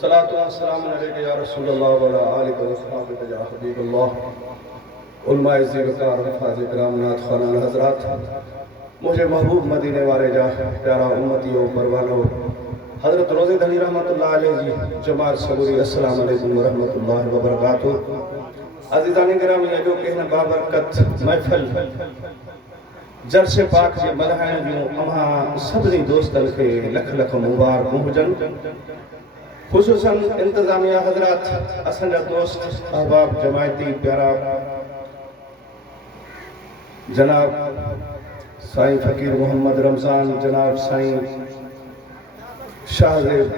सलातु व सलाम अलैका या रसूल अल्लाह व अला आलिका व अस्हाबिका या हबीब अल्लाह। उलमाए ज़िक्र हफ़ाज़ इकराम नात ख़ानान हज़रात, मुझे महबूब मदीने वाले जा प्यारा उम्मती ओ परवानो हज़रत रोज़े दली रहमतुल्लाह अलैह जी जमात सबूरी अस्सलाम अलैकुम व रहमतुल्लाहि व बरकातुहू। अज़ीज़ान गिरामी अॼो कहन बाबरकत महफ़िल जलसे पाक जे मल्हाइण जूं अमां सभिनी दोस्तनि खे लख लख मुबारक हुजनि। ख़ुसूसन इंतज़ामिया हज़रात, असांजा दोस्त अहबाब जमायती प्यारा जनाब साईं फ़कीर मोहम्मद रमज़ान, जनाब साईं शाहज़ेब,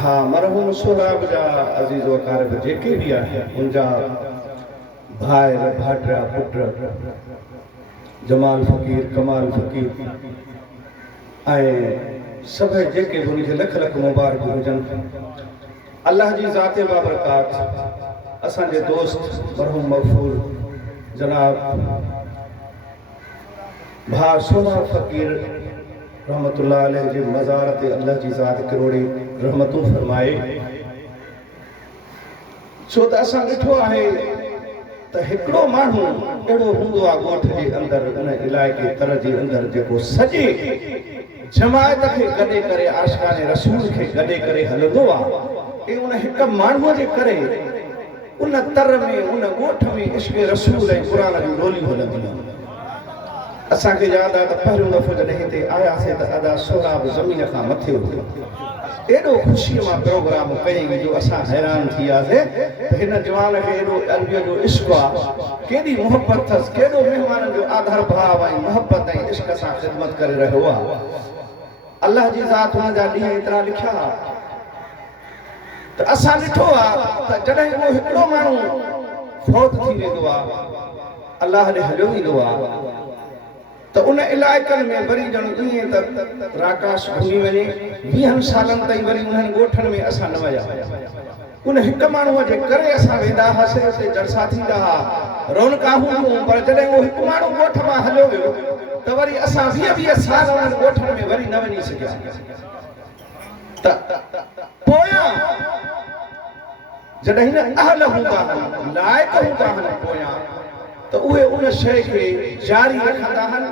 हाँ मरहूम सोहराब जा अज़ीज़ व क़ारिब जेके भी आहिनि उनजा भाई भाटा पुट जमाल फ़कीर, कमाल फ़कीर ऐं सभई जेके बि उनखे लख लख मुबारक हुजनि। अल्लाह जी ज़ाते बाबरकात असांजे दोस्त मरहूम मग़फ़ूर जनाब भा सोना फ़कीर रहमतुल्लाह अलैह जे मज़ार ते अल्लाह जी ज़ात करोड़ी रहमतूं फरमाए। छो त असां ॾिठो आहे त हिकिड़ो माण्हू अहिड़ो हूंदो आहे ॻोठ जे अंदरि, उन इलाइक़े तर जे अंदरि जेको सॼे जमायत खे गॾे करे आशिक़ाने रसूल खे गॾे करे हलंदो आहे। ऐं उन हिकु माण्हूअ जे करे उन तर में उन ॻोठ में इश्क़ रसूल ऐं क़ुरान जूं ॿोलियूं हलंदियूं आहिनि। असांखे यादि आहे त पहिरियों दफ़ो जॾहिं हिते आयासीं त अदा सोहराब ज़मीन खां मथे हुयो। एॾो ख़ुशीअ मां प्रोग्राम कयईं जो असां हैरान थी वियासीं त हिन जवान खे एॾो अरबीअ जो इश्क़ आहे, केॾी मुहबत अथसि, केॾो महिमाननि जो आदर भाव ऐं मुहबत ऐं इश्क़ सां ख़िदमत करे रहियो आहे। अल्लाह जी ज़ात हुन जा ॾींहं एतिरा लिखिया त असां ॾिठो आहे त जॾहिं उहो हिकिड़ो माण्हू फौत थी वेंदो आहे, अल्लाह ॾे हलियो वेंदो आहे, त उन इलाइक़नि में वरी ॼण ईअं त राकाश घुमी वञे। 20 सालनि ताईं वरी उन्हनि ॻोठनि में असां न विया। उन हिकु माण्हूअ जे करे असां वेंदा हुआसीं, उते जलसा थींदा हुआ, रौनकां हूंदियूं, पर जॾहिं उहो हिकु माण्हू ॻोठ मां हलियो वियो त वरी असां 20 साल उन्हनि ॻोठनि में वरी न वञी सघियासीं। त पोयां जॾहिं न अहल हूंदा आहिनि, लाइक़ हूंदा आहिनि पोयां, त उहे उन शइ खे जारी रखंदा आहिनि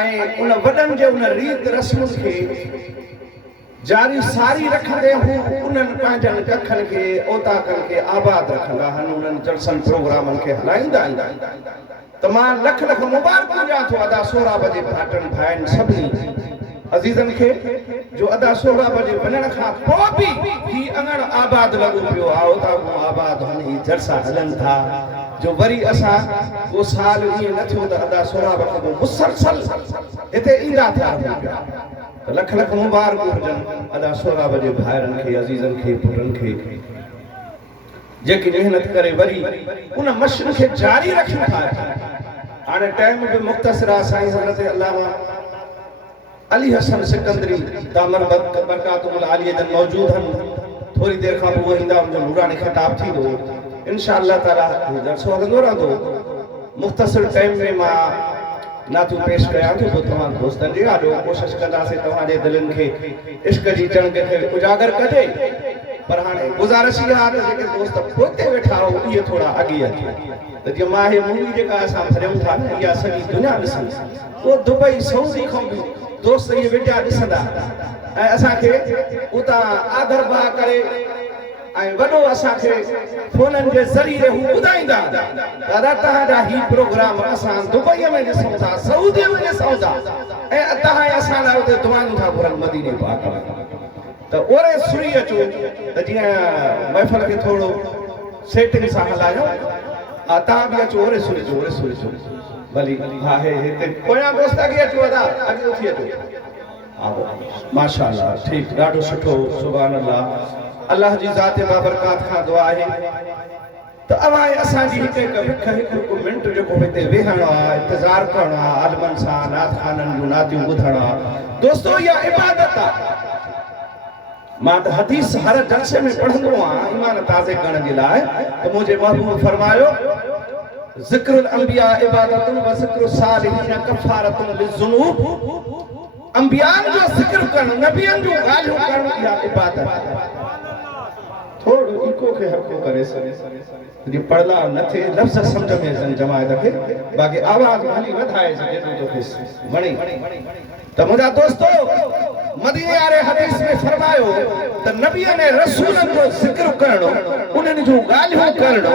ऐं उन वॾनि जे उन रीत रस्म खे जारी सारी रखंदे हू उन्हनि पंहिंजनि कखनि खे ओताकनि खे आबाद रखंदा आहिनि, उन्हनि जलसनि प्रोग्रामनि खे हलाईंदा आहिनि। त मां लख लख मुबारक ॾियां थो अदा सोहराब जे भाटनि भाइनि सभिनी अज़ीज़नि खे जो अदा सोहराब जे वञण खां पोइ बि ही अङण आबाद लॻो पियो आहे, ओताको आबाद हली जलसा हलनि था जो वरी असां को साल ईअं न थियो त अदा सोहराब खां मुसलसल हिते ईंदा थिया रहूं पिया। त लख लख मुबारक हुजनि अदा सोहराब जे भाइरनि खे, अज़ीज़नि खे, पुटनि खे जेके महिनत करे वरी उन मशर खे जारी रखनि था। हाणे टाइम बि मुख़्तसिर आहे। साईं हज़रत अल्लामा अली हसन सिकंदरी दामर बरकातुहुल आलिया जन मौजूद आहिनि। थोरी देरि खां पोइ ईंदा, उनजो नूरानी ख़िताब थींदो, इंशाअल्लाह ताला जलसो हलंदो रहंदो। मुख़्तसिर टाइम में मां नातूं पेश कयां थो, तव्हां दोस्तनि जे ॾाढो कोशिशि कंदासीं तव्हांजे दिलनि खे इश्क़ जी चणक खे उजागर कजे। पर हाणे गुज़ारिश इहा आहे त जेके दोस्त पोइते वेठा हो इहे थोरा अॻे अचे त जीअं मां इहे मूवी जेका असां भरियूं था न, इहा सॼी दुनिया ॾिसंदी, उहो दुबई सऊदी खां बि दोस्त इहे वेठा ॾिसंदा ऐं असांखे उतां आदर भाव करे ऐं वॾो असांखे फ़ोननि जे ज़रिए हू ॿुधाईंदा दादा तव्हांजा ही प्रोग्राम असां दुबईअ में ॾिसूं था, सऊदीअ में ॾिसूं था ऐं तव्हां असां लाइ उते दुआऊं था घुरनि मदीने पाक में। त ओड़े सुरी अचो त जीअं महफ़िल खे थोरो सेटिंग सां हलायूं। तव्हां बि अचो, ओड़े सुरी अचो, ओड़े सुरी अचो भली। हा हिते पोयां दोस्त अॻे अचो, अदा अॻे उथी अचो। हा माशाअल्लाह, ठीकु, ॾाढो सुठो, सुभान अल्लाह। अल्लाह जी ज़ाते बाबरकात खां दुआ आहे त अवाए असांजी हिकु मिंट जेको हिते वेहणो आहे, इंतज़ारु करणो आहे, आलमनि सां नात ख़ाननि जूं नातियूं ॿुधणु आहे। दोस्तो इहा इबादत आहे। मां त हदीस हर जलसे में पढ़ंदो आहियां ईमान ताज़े करण जे लाइ। त मुंहिंजे महबूब फरमायो ज़िक्रुल अंबिया इबादतुन व ज़िक्रुस सालिहीन कफ़ारतुन लिज़ुनूब। अंबियान जो ज़िक्र करणु, नबियन जो ॻाल्हियूं करणु इहा इबादत आहे। थोरो इको खे हल्को करे जी पढ़ला न थिए लफ़्ज़ सम्झ में अचनि जमायत खे, बाक़ी आवाज़ हली वधाए जेतिरो तोखे वणे। त मुंहिंजा दोस्तो, मदीने वारे हदीस में फरमायो त नबीअ ने रसूलनि जो ज़िक्र करणु, उन्हनि जूं ॻाल्हियूं करणु,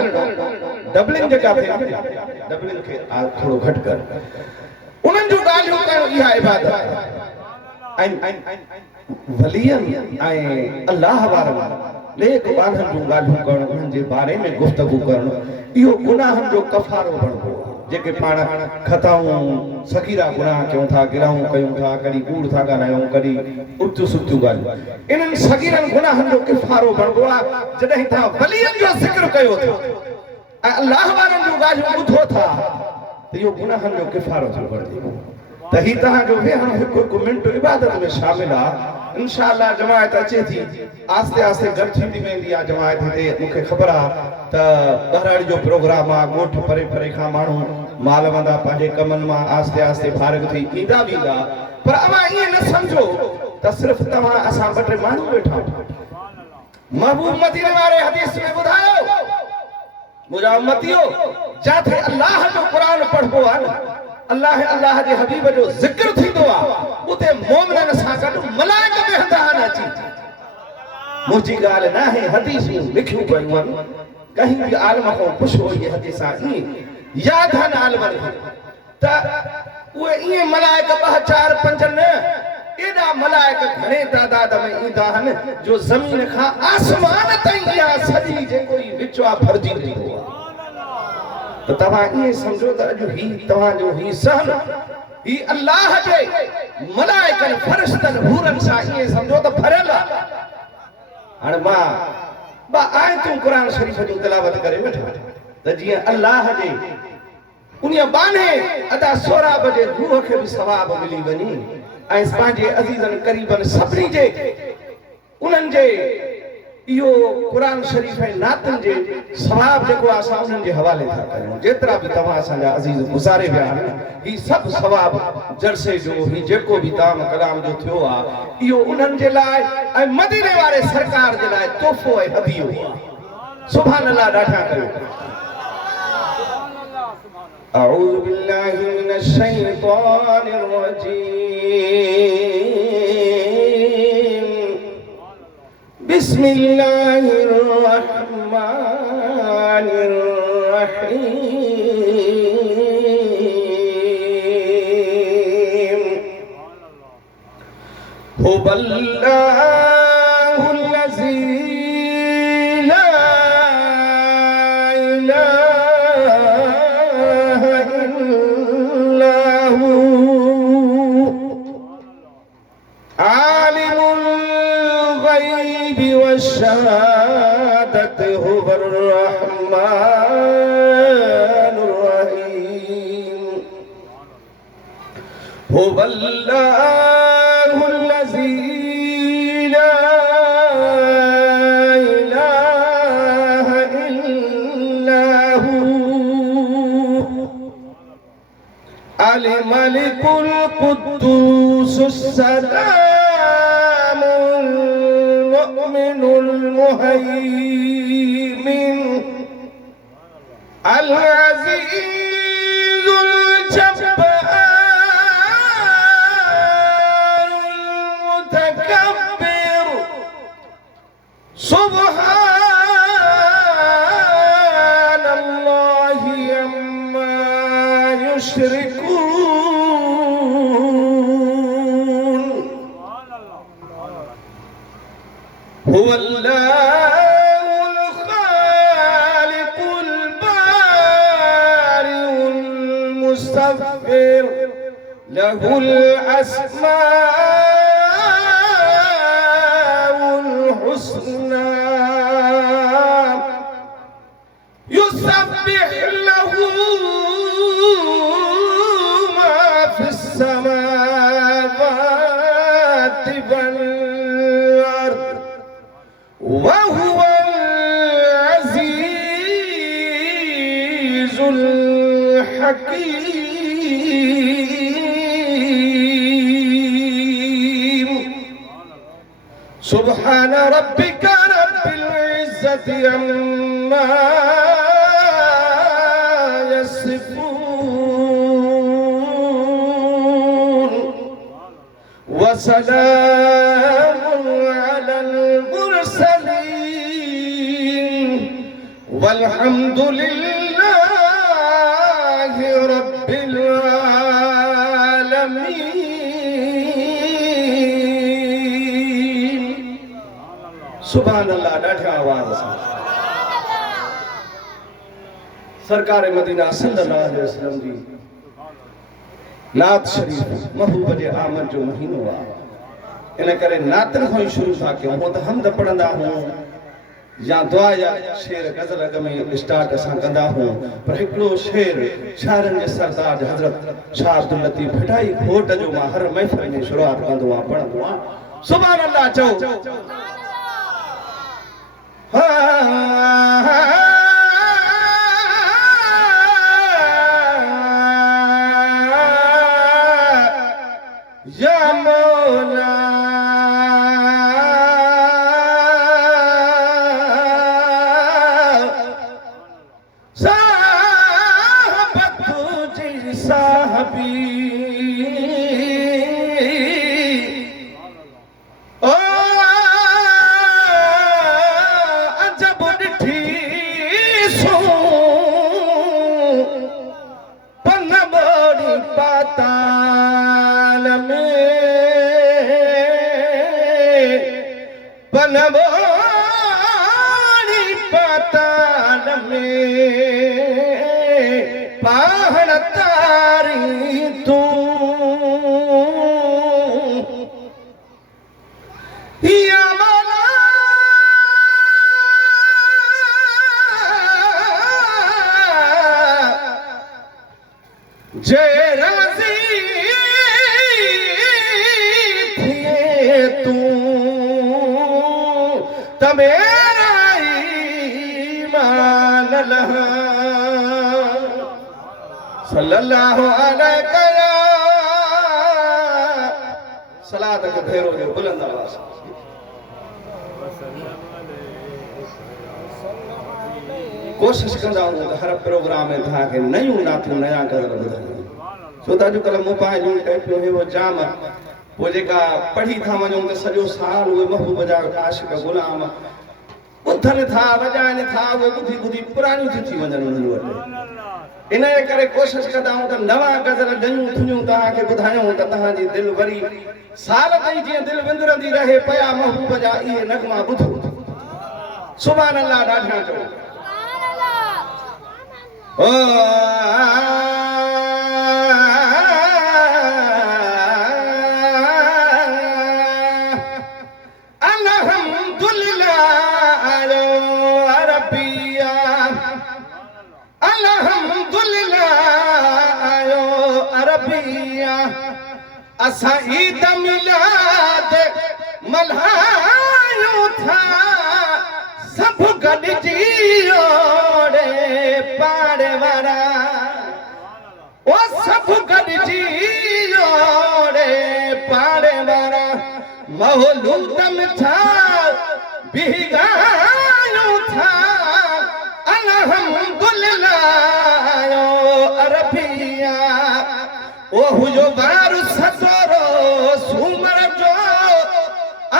डबलिंग जेका थिए डबलिंग खे थोरो घटि कर, उन्हनि जूं ॻाल्हियूं करणु इहा इबादत आहे। ऐं वलियनि ऐं अल्लाह वारनि नेक ॿारनि जूं ॻाल्हियूं करणु, उन्हनि जे बारे में गुफ़्तगू करणु, इहो गुनाहनि जो कफ़ारो बणिबो आहे। जेके पाण खताऊं सगीरा गुनाह कयूं था, गिराऊं कयूं था, कॾहिं कूड़ था ॻाल्हायूं, कॾहिं उच्च सुठियूं ॻाल्हियूं, इन्हनि सगीरनि गुनाहनि जो कफ़ारो बणिबो आहे। जॾहिं तव्हां वलियनि जो ज़िक्र कयो था ऐं अल्लाह वारनि जूं ॻाल्हियूं ॿुधो था त इहो गुनाहनि जो कफ़ारो थो बणिजे। त ही तव्हांजो वेहणु हिकु हिकु मिंट इबादत में शामिल आहे। इंशाअल्लाह जमायत अचे थी, आस्ते आस्ते गॾु थींदी वेंदी आहे जमायत। हिते मूंखे ख़बर आहे त ॿहिराड़ी जो प्रोग्राम आहे, ॻोठ परे परे खां माण्हू माल वंदा पंहिंजे कमनि मां आस्ते आस्ते फारिग थी ईंदा वेंदा, पर अवां ईअं न सम्झो त सिर्फ़ु तव्हां असां ॿ टे माण्हू वेठा आहियूं। महबूब मदीने वारे हदीस में ॿुधायो, मुंहिंजा उम्मतियो, जिथे अल्लाह जो क़ुरान पढ़बो आहे न, अल्लाह जे हबीब जो ज़िक्र थींदो आहे, उते मोमिननि सां गॾु मलाइक वेहंदा आहिनि अची। मुंहिंजी ॻाल्हि न आहे, हदीसूं लिखियूं पयूं आहिनि, कहीं बि आलम खां पुछो इहे हदीसां ईअं यादि आहिनि आलमनि खे त उहे ईअं मलाइक 2 4 5 न, एॾा मलाइक घणे तादाद में ईंदा आहिनि जो ज़मीन खां आसमान ताईं इहा सॼी जेको ई विच आहे भरिजी वेंदो आहे। त तव्हां ईअं सम्झो त अॼु ही तव्हांजो ही सहन ही अल्लाह जे मलाइकनि फ़रिश्तनि हूरनि सां ईअं सम्झो त भरियल आहे। हाणे मां आयतूं क़ुरान शरीफ़ जूं तिलावत करे वेठो त जीअं अल्लाह जे उन बाने अदा सोराब जे रूह खे बि सवाब मिली वञे ऐं पंहिंजे अज़ीज़नि क़रीबनि सभिनी जे उन्हनि जे इहो क़ुरान शरीफ़ ऐं नातनि जे सवाब जेको आहे असां उन्हनि जे हवाले था कयूं। जेतिरा बि तव्हां असांजा अज़ीज़ गुज़ारे विया आहिनि, ही सभु सवाब जलसे जो ही जेको बि ताम कलाम जो थियो आहे, इहो उन्हनि जे लाइ ऐं मदीने वारे सरकार जे लाइ तोहफ़ो ऐं हदियो आहे। सुभान अल्लाह ॾाढा कयो। अऊज़ु बिल्लाहि मिनश शैतानिर रजीम। बिस्मिल्लाहिर रहमानिर रहीम। हुवल्लाहुल लज़ी ला इलाहा इल्ला हू आलिमुल गैबि वश्शहादति हुवर रहमानुर रहीम। हुवल्लाहुल लज़ी ला इलाहा इल्ला हू अल मलिकुल कुद्दूसुस सलामुल मुमिनुल मुहैमिन अल अज़ीज़ुल जब्बारुल मुतकब्बिर सुब्हानल्लाहि अम्मा युश्रिकून। हुवल्लाहुल खालिकुल बारिउल मुस्तग़फिर लहुल अस्माउल हुस्ना युसब्बिहु लहू मा फिस समावाति वल अर्द वहुवल अज़ीज़ुल हकीम। सुब्हान रब्बिका रब्बिल इज्जति अम्मा यसिफून व सलामुन अलल मुरसलीन वल्हम्दुलिल्लाहि रब्बिल आलमीन। सुभान अल्लाह। ॾाढा आवाज़ सां सरकार मदीना सल्लल्लाहु अलैहि वसल्लम जी नात शरीफ महबूब जे आमद जो महीनो आहे, इन करे नातन खां ई शुरू था कयूं। हूअं त हमद पढ़ंदा हूं या दुआ या शेर गज़ल अॻ में स्टार्ट असां कंदा हूं, पर हिकिड़ो शेर शाइरनि जे सरदार हज़रत शाह अब्दुल लतीफ़ भटाई खोट जो मां हर महफ़िल में शुरूआत कंदो आहियां, पढ़ंदो आहियां। सुभान अल्लाह चओ। या मौला साहबत तुझी साहबी ओ अजब ॾिठी सो पन बोड़ी पाताल में पन बोड़ी पाताल में पाहण तारी तू या मौला जय राज़ी थिए तू त मेरा ईमान लहा सल्लल्लाहु अलैहि सलात के फेरो जो बुलंद आवाज़। कोशिश कंदा हूं त हर प्रोग्राम में तव्हांखे नयूं नातूं नया गज़ल ॿुधायूं, छो त अॼुकल्ह मोबाइलूं टैपियूं हे वो जाम, पोइ जेका पढ़ी था वञूं त सॼो साल उहे महबूब जा आशिक़ गुलाम ॿुधनि था वॼाइनि था, उहे ॿुधी ॿुधी पुराणियूं थी वञनि उन्हनि वटि। इन जे करे कोशिश कंदा आहियूं त नवां गज़ल नयूं थुनियूं तव्हांखे ॿुधायूं त तव्हांजी दिलि वरी साल ताईं जीअं दिलि विंदरंदी रहे पिया महबूब जा इहे नग़मा ॿुधो। सुभान अल्लाह। ॾाढा चओ। अल्हम्दुलिल्लाह आयो अरबिया, अल्हम्दुलिल्लाह आयो अरबिया, असां ईद मिलाद मल्हायूं था सब गॾिजी ओड़े पाड़े वारा, ओ सब गॾिजी ओड़े पाड़े वारा, मौलूद में था बिगायूं था अल्हम्दुलिल्लाह आयो अरबिया। ओ हुजो बारू सतोरो सूमर जो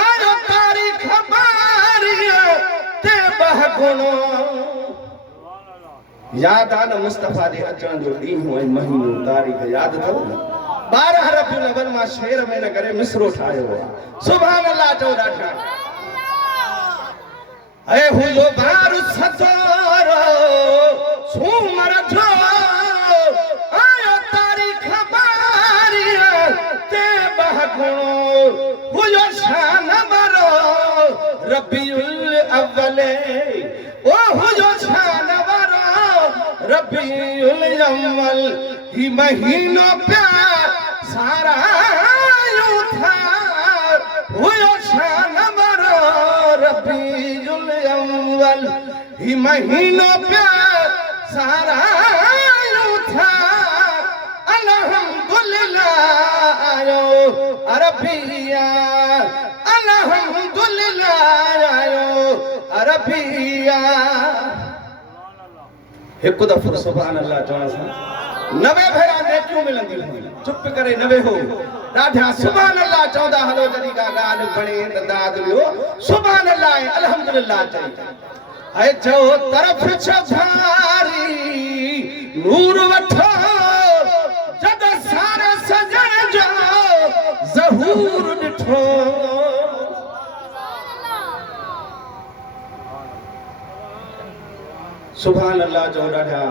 आयो तारीख़ बारिया ते बहगुणो। याद आ न मुस्तफा जे अचण जो ॾींहुं ऐं महीनो तारीख़ याद अथव न? 12 रबियुल अव्वल मां शेर में न करे मिसरो ठाहियो आहे। सुभान अल्लाह चओ। ॾाढा ऐ हुजो बारू सतोरो सूमर जो आयो तारीख़ बारिया ते बहगुणो, हुजो शान वारो रबियुल अव्वल, ओ हुजो शान वारो रबियुल अव्वल, ही महीनो प्यार सारा यूं था, हुजो शान वारो रबियुल अव्वल, ही महीनो प्यार सारा यूं था, अल्हम्दुलिल्लाह आयो अरबिया, अल्हम्दुलिल्लाह रबिया हिकु दफ़ो सुभान अल्लाह चवण सां 90 भेरा नेकियूं मिलंदियूं चुप करे 90 हो ॾाढा सुभान अल्लाह चवंदा हलो जॾहिं का ॻाल्हि बणे त दाद ॾियो सुभान अल्लाह अल्हम्दुलिल्लाह चई है जो तरफ छारी नूर वठो जद सारे सजण जो ज़हूर ॾिठो सुभान अल्लाह जो ॾाढा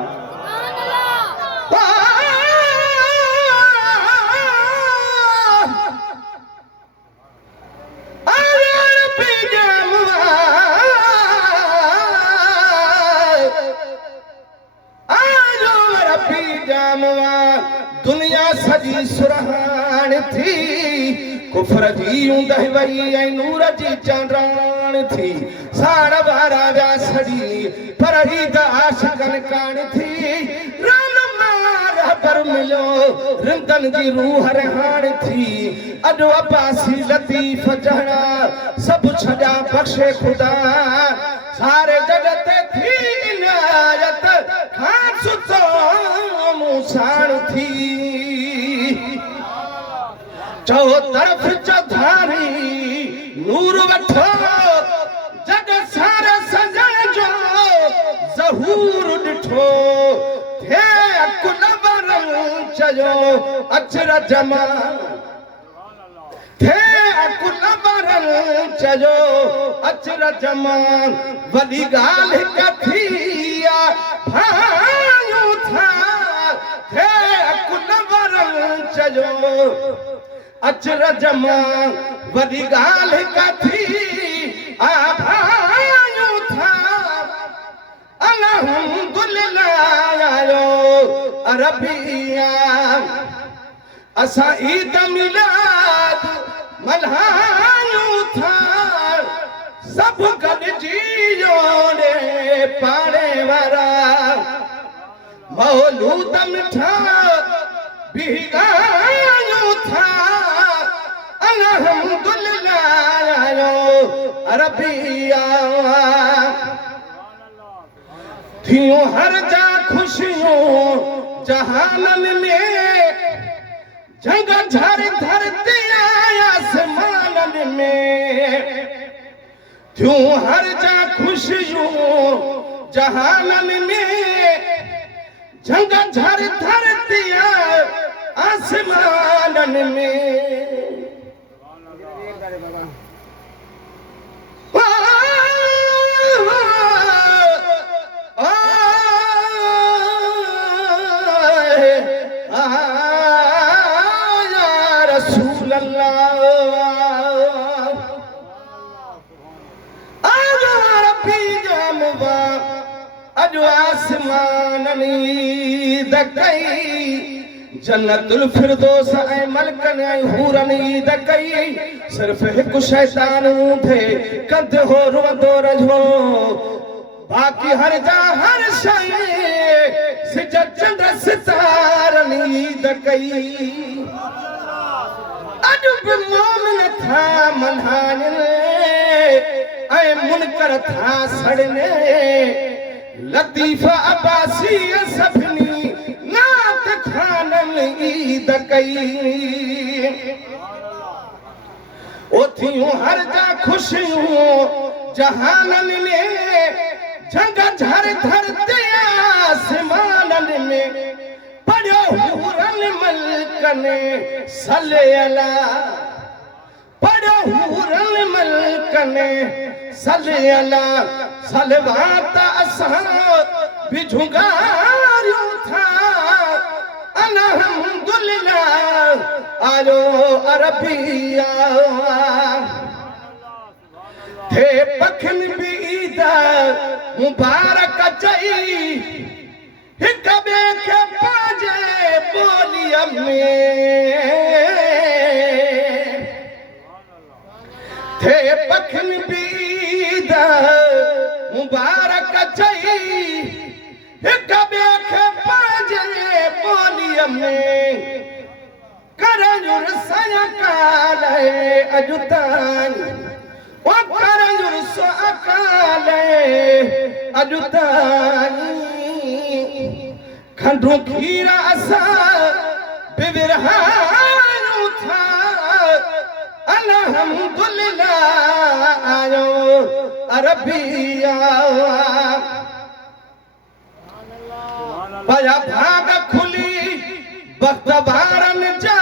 दुनिया सजी सुरहान थी कुफर जी ऊंदह वई ऐं नूर जी चांदरान थी साड़ वारा व्या सड़ी पर ही त आशिकन कान थी राम मार पर मिलो रिंदन जी रूह रहान थी अॾु अब्बासी लतीफ़ जहड़ा सब छॾा बख़्शे खुदा सारे जगत थी इनायत खां सुतो मूसाण थी चौ तरफ चौधारी नूर वठो जग सारे सजण जो ज़हूर ॾिठो थे अकुल बरल चयो अचरज मां थे अकुल बरल चयो अचरज मां वॾी ॻाल्हि हिक थी भायूं था थे अकुल बरल चयो अचरज मां वॾी ॻाल्हि हिक थी भायूं था अल्हम्दुलिल्लाह अरबिया असां ईद मिलाद मल्हायूं था सब गॾिजी जोड़े पाड़े वारा मौलूद मिठा भी गायूं था अल्हम्दुलिल्लाह अरबिया थियूं हर जा खुशियों जहानन में जंग झर धरती आसमानन में थियूं हर जा खुशियों जहानन में जंग झर धरती आसमानन में रसूल अल्लाह रब्बी जामवा अॼु आसमाननि ईद कई जन्नतुल फिरदौस ऐं मलकनि ऐं हूरनि ईद कई सिर्फ़ हिकु शैतान थे कंधे हो रोंदो रहियो बाक़ी हर जा हर शइ सिज चंड सितारनि ईद कई अॼु बि मोमिन था मल्हाइनि ऐं मुनकर था सड़नि लतीफ़ अब्बासी सभिनी नात खाननि ईद कई ओथियूं हर जा खुशियूं जहाननि में जंग झर धरती आसमाननि में पढ़ियो हूरनि मलकनि सले अला पढ़ियो हूरनि मलकनि सले अला सलवात असां भी झुगारियूं था अल्हम्दुलिल्लाह आयो अरबिया थे पखन भी ईद मुबारक चई हिक ॿिए खे पाजे ॿोलीअ में थे पखन भी ईद मुबारक चई हिक ॿिए खे पाजे ॿोलीअ में करयुर सयकाल अॼु ताईं ओ करयुर सयकाल अजुताई खंडू खीरा असा बिविरहारू था अल्हम्दुलिल्लाह आयो अरबिया भया भाग खुली बख्तबारन जा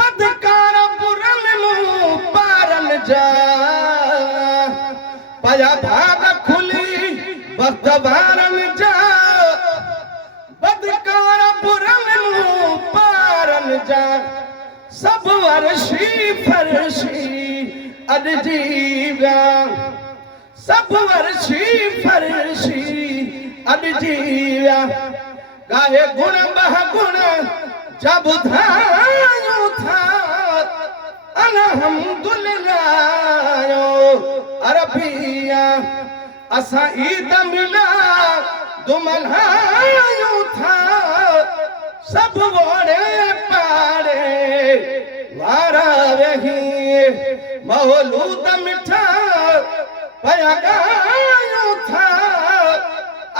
बदकार बुरन मुंह पारन जा भया भाग खुली बख्तबारन जा बदकार बुरन मुंह पारन जा सब वर्षी फरशी अज जीव्या सब वर्षी फरशी अज जीव्या गाहे गुण बह गुण जब धायो था अल्हम्दुलिल्लाह अरबिया असा ईद मिला दुमल्हायो था सब वोड़े पाड़े वारा रही मौलूद मिठा पया गायो था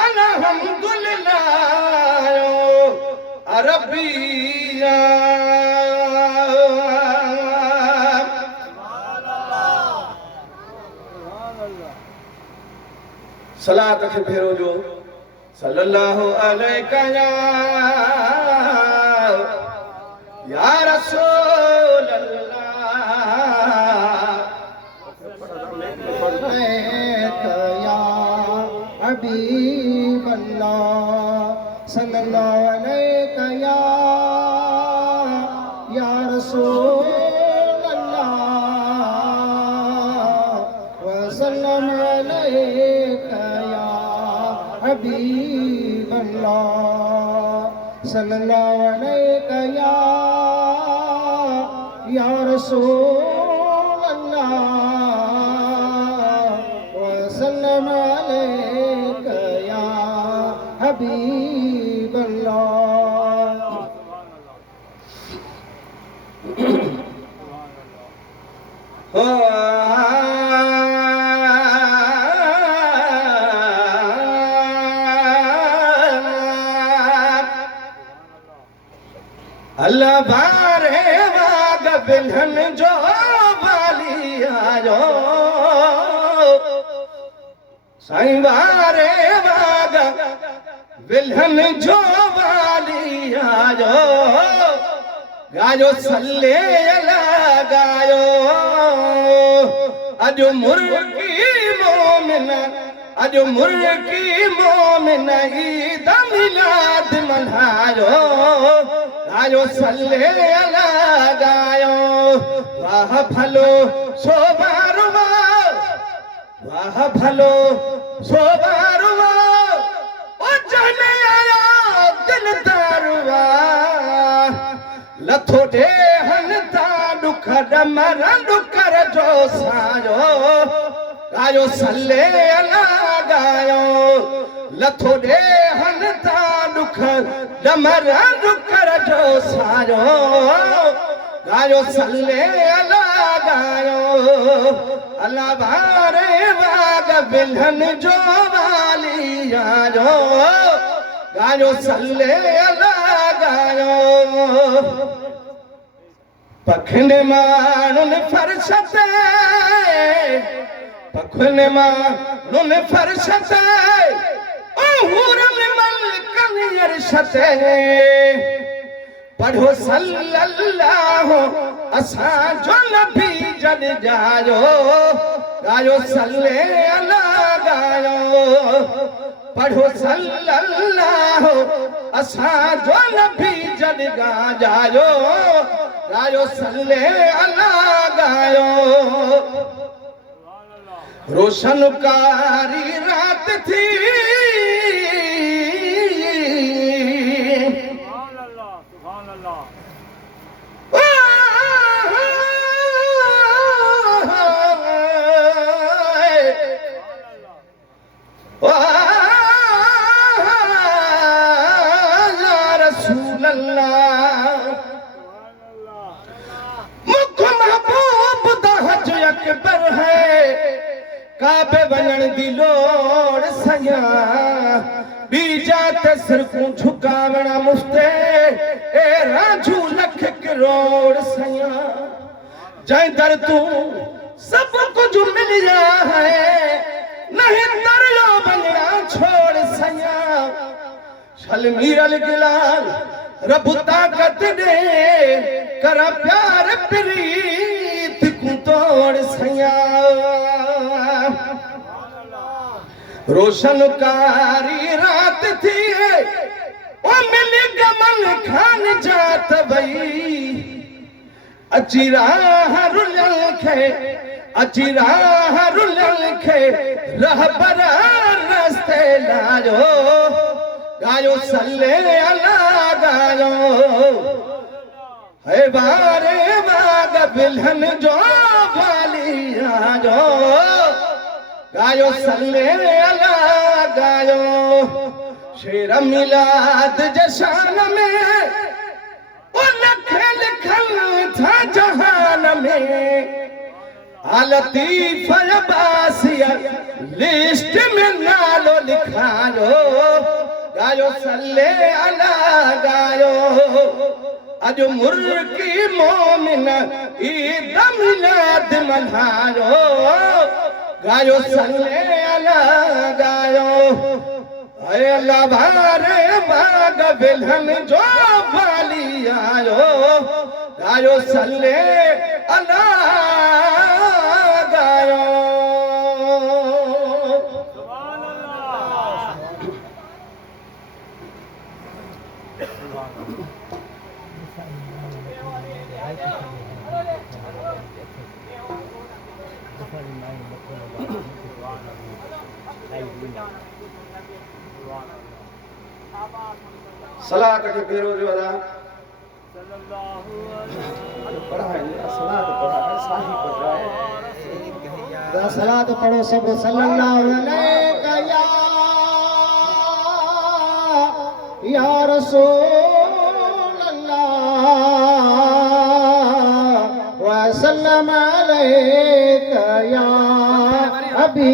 अल्हम्दुलिल्लाह अरबिया सलात खे फेरो जो सल्लल्लाहु अलैका या रसूल अल्लाह या हबीब अल्लाह सल्लल्लाहु अलैका या रसूल अल्लाह व सल्लम अलैका या हबीब अल्लाह सल्लल्लाहु अलैका या रसूल अल्लाह व सल्लम अलैका या हबीब अल्लाह। अल्लाह बारे वाग बिल्हन जो वाली आयो साईं बारे वाग बिल्हन जो वाली आयो गायो सल्ले अला गायो अजो मुर्गी मोमिन अजो मुर्गी मोमिन ईद मिलाद मल्हायो गायो सल्ले अला गायो वाह भलो सोबारुवा वाह भलो सोबारुवा ओ जाने आया दिलदारुवा लथो दे हनता दुख डमर दुकर जो सायो गायो सल्ले अला गायो लथो दे हनता दुख डमर दुकर जो सायो गायो सल्ले अला गायो अला बारे वाग बिल्हन जो वाली आयो गायो सल्ले अला गायो पखने मानुन फरसते पखने मानुन फरसते ओ हुरम मलकन यरसते पढ़ो सल्लल्लाहु असा जो नबी जद जायो गायो सल्ले अला गायो पढ़ो सल्लल्लाहु असा जो नबी जद गा जायो गायो सल्ले अला गायो रोशनकारी रात थी रसूल अल्लाह मुख महबूब दा हज अकबर है काबे वञण दी लोड़ सया बीजा ते सिरकूं झुकावण मुफ्ते ए रांझू लख करोड़ सया जै दर तू सब कुछ मिल जा है नहीं दरियो वञणा छोड़ सया छल मीरल गिलाल रब ताकत दे कर प्यार प्रीत को तोड़ सया रोशन कारी रात थी ओ मिल गमन खान जात भई अचिरा रुलल खे रहबर रस्ते लाजो गायो सल्ले अला गायो है बारे बाग बिल्हन जो वाली आजो गायो सल्ले अला गायो शेर मिलाद जशान में ओ लखे लिखल था जहान में लतीफ अब्बासिया लिस्ट में नालो लिखायो गायो सल्ले अला गायो अज मुर्की मोमिन ईद मिलाद मल्हायो गायो सल्ले अला गायो अय अल्लाह बारे बाग बिल्हन जो वाली आयो गायो सल्ले अला गायो सलात के फेरो जो अदा पढ़ा है सलात पढ़ा है साही पढ़ रहा है सलात पढ़ो सब सल्लल्लाहु अलैहि या रसूल अल्लाह व सल्लम अलैका या हबीब